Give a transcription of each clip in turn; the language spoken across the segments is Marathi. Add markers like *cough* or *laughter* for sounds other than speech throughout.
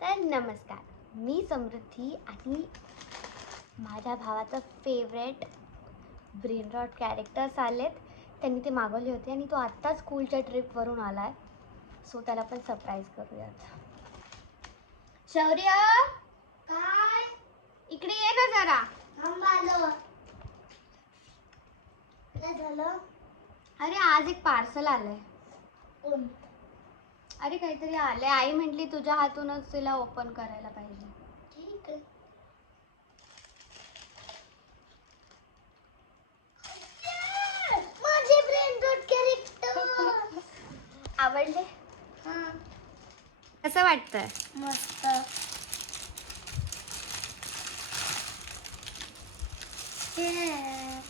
तर नमस्कार मी समृद्धी आणि माझ्या भावाचं फेवरेट ब्रेन रॉट कॅरेक्टर्स आलेत. त्यांनी ते मागवले होते आणि तो आत्ता स्कूलच्या ट्रिपवरून आला आहे सो त्याला पण सरप्राईज करूयात. शौर्य! काय? इकडे ये ना जरा. काय झालं? अरे आज एक पार्सल आलंय. अरे काहीतरी आलंय. आई म्हटली तुझ्या हातूनच तिला ओपन करायला पाहिजे. ठीक आहे. माझे ब्रेन डॉट कॅरेक्टर आवडले? हा. कसं वाटतंय? मस्त. Yes.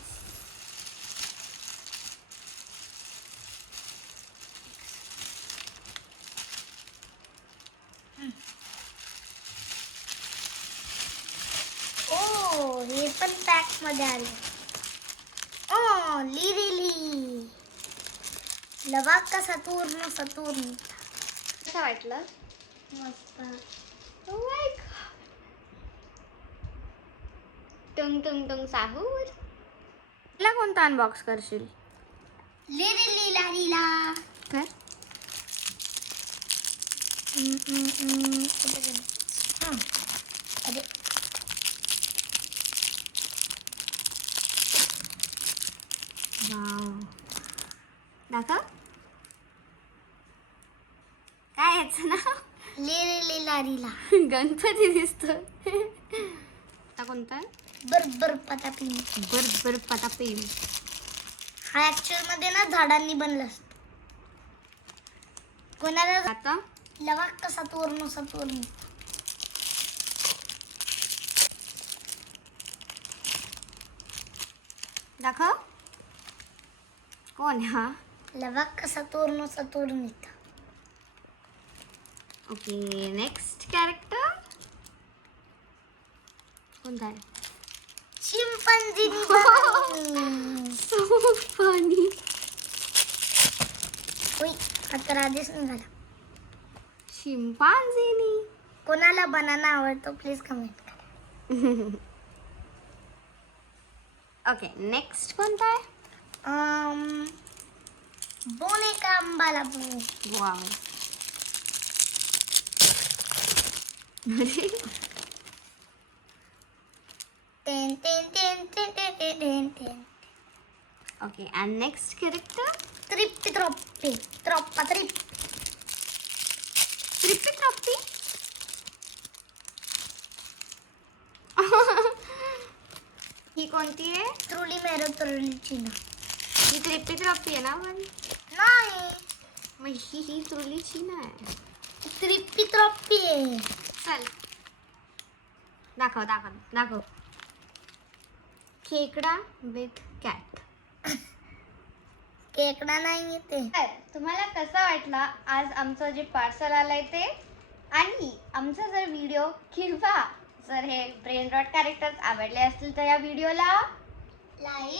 ओ हे पण पॅकमध्ये आले. ओ लिरिली लवाक का सतूर्ण सतूर्ण कसं वाटलं? मस्त. Oh. टुंग टुंग टुंग साहूर तिला कोणता अनबॉक्स करशील? लिरिली लालीला कर. वाव दाखव. काय याचं नाव? लेले लारीला गणपती दिसतो आता कोणता? बरोबर पतापी. बर बर पतापे. हा ऍक्च्युअलमध्ये ना झाडांनी बनला असतो. कोणाला आता? लवा कसा तोरण असा तोरण. दाखव. कोण हा? लवाक कसा तोरण येतं ओके नेक्स्ट कॅरेक्टर कोणता आहे? चिंपंजीनी सो फनी होय आता आधीच निघाला. शिंपांझीनी कोणाला बनाना आवडतो प्लीज कमेंट करा. *laughs* ओके नेक्स्ट कोणता आहे? Um, Bone Bonecambalabu. Wow. ten, ten, ten, ten, ten, ten, ten, ten. Okay, and next character? Trippi troppi. Troppa trippi. Trippi troppi? *laughs* He contiene? Trulimero trulicino. ही ही ट्रिप्पी ट्रॉपी आहे ना पण नाही मग ही ही तुलीची नाही त्रिप्पी त्रोप्पी आहे चल दाखव दाखव दाखव खेकडा विथ कॅट केकडा नाही येते तर तुम्हाला कसं वाटला? आज आमचं जे पार्सल आलंय ते? आणि आमचा जर व्हिडिओ किंवा जर हे ब्रेन रॉट कॅरेक्टर्स आवडले असतील तर या व्हिडिओला लाईक